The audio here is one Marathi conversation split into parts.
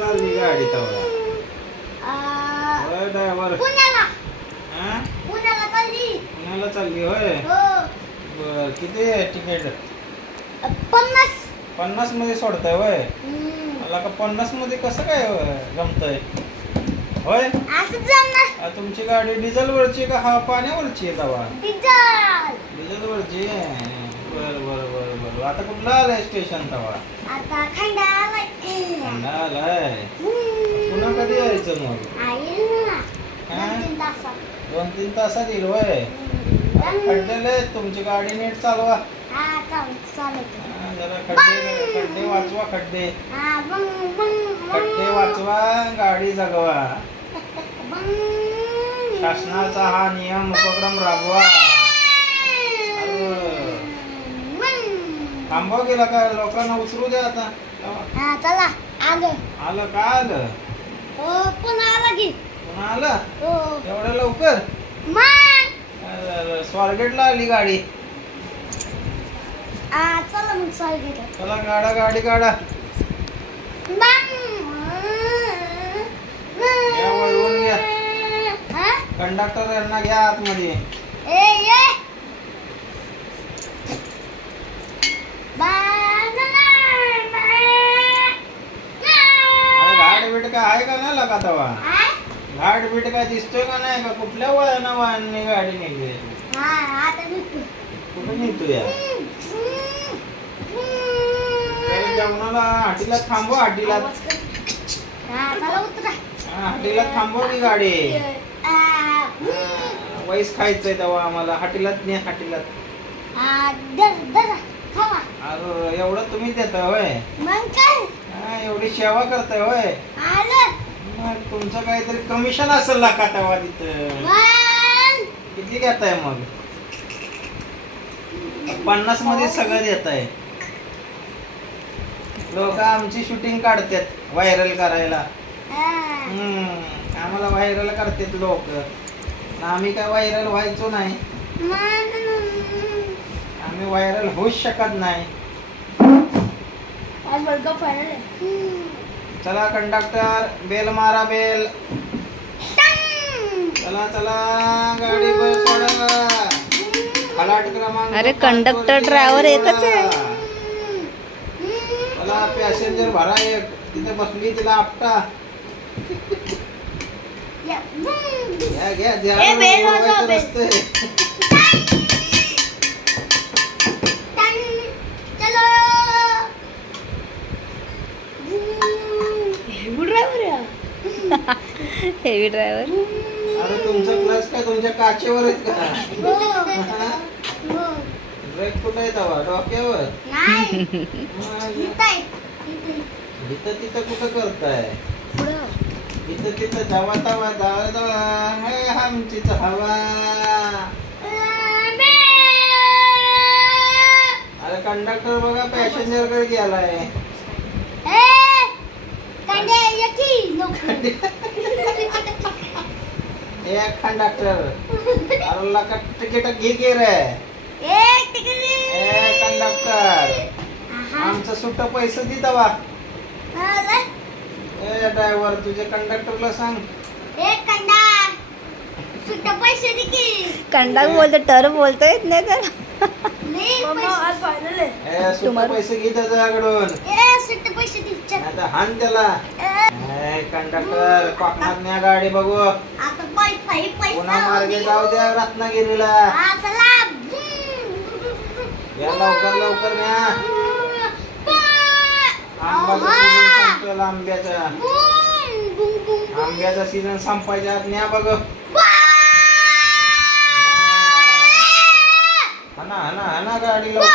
चालली गाडी तवा ड्रायव्हर पुण्याला हा पुण्याला चालली. पुण्याला चालली होय. हो बर किती आहे तिकीट? 50. 50 मध्ये सोडताय होय. हम्म. मला का 50 मध्ये कसं काय जमतंय होय? असं जमणार. तुमची गाडी डिझेल वरची का हा पाण्यावरची आहे तवा? डिझेल. डिझेल वरची आहे. बर बर बर बर आता कुठला आलाय स्टेशन तवा? आता खंडाला आलाय. पुन्हा कधी यायचं मग? येईल ना हा? 2-3 तासात. 2-3 तासात येईल होय. खड्डेले तुमची गाडी नीट चालवा. हा चालत. हा, जरा खड्डे वाचवा. खड्डे हा बंग खड्डे वाचवा गाडी जगवा. शासनाचा हा नियम उपक्रम राबवा. थांबवा गेला काय लोकांना उचलू द्या आता. हा चला आलं. आलं का आलं? हो पुन्हा आला की. पुन्हा आलं हो एवढं लवकर? मग स्वारगेटला आली गाडी. चला मग स्वारगेट. चला गाडी काढा. या वळवून घ्या. कंडक्टर यांना घ्या आतमध्ये. अरे घाट बीट काय आहे का नाही लगा तवा? घाट बीट काय दिसतोय का नाही का? कुठल्या वळणाने गाडी निघली? कुठे निघतो या? जेवणाला हाटीला थांबव. हाटीला थांबव की गाडी. वैस खायचंय तेव्हा आम्हाला. हाटीलाच नाही हाटीलाच. अरे एवढं तुम्ही देताय होय? मग काय एवढी सेवा करताय होय? आलं मग तुमचं काहीतरी कमिशन असेल का तेव्हा तिथं? किती घेताय मग? 50 मध्ये सगळं देताय. लोक आमची शूटिंग काढतात व्हायरल करायला. आम्हाला व्हायरल करतात लोक. आम्ही काय व्हायरल व्हायचो नाही. आम्ही व्हायरल होऊच शकत नाही. चला कंडक्टर बेल मारा बेल. चला चला गाडी सोडा. फलाट क्रमांक. अरे कंडक्टर ड्रायव्हर एकच आहे. चला पॅसेंजर भरा एक. तिथे बसली तिला आपटा. घ्या रस्ते. Heavy driver. अरे तुमचा क्लास काय तुमच्या काचेवर आहेत का? ब्रेक कुठे आहे तवा? डोक्यावर? इथं तिथं कुठं करताय? इथं तिथं जावा तवा जावा आमचीच हवा. अरे कंडक्टर बघा पॅसेंजर कडे गेलाय. कंडक्टर अरे लका तिकीट घे रे. कंडक्टर आमचं सुट्ट पैसे दे तवा. ड्रायव्हर तुझ्या कंडक्टरला सांग. कंडक्टर बोलतो टर बोलता येत नाही तर. सुट्ट पैसे घे त्याच्याकडून. आता हान त्याला. कंडक्टर कोकणात न्या गाडी बघू. पुन्हा मार्गे जाऊ द्या रत्नागिरीला. या लवकर लवकर न्या. आंब्याचा सीझन संपायच्या आत न्या बघ. हाना गाडी लवकर.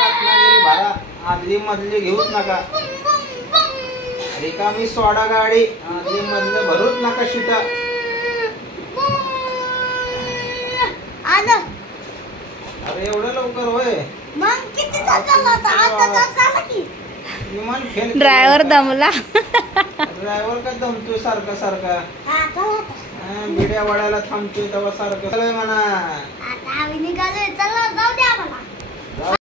रत्नागिरी भरा. आदली मधली घेऊच नका. रिकामी सोडा गाडी. आदली मधलं भरूच नका शिटा. अरे एवढं लवकर होय? मग किती तास झाला आता? अर्धा तास झाला की. विमान फेल. ड्रायव्हर दमला. ड्रायव्हर काय दमतोय सारखा. बिड्या वाढायला थांबतोय तेव्हा सारखं म्हणा. आता आम्ही निघालोय. चला जाऊ द्या मला.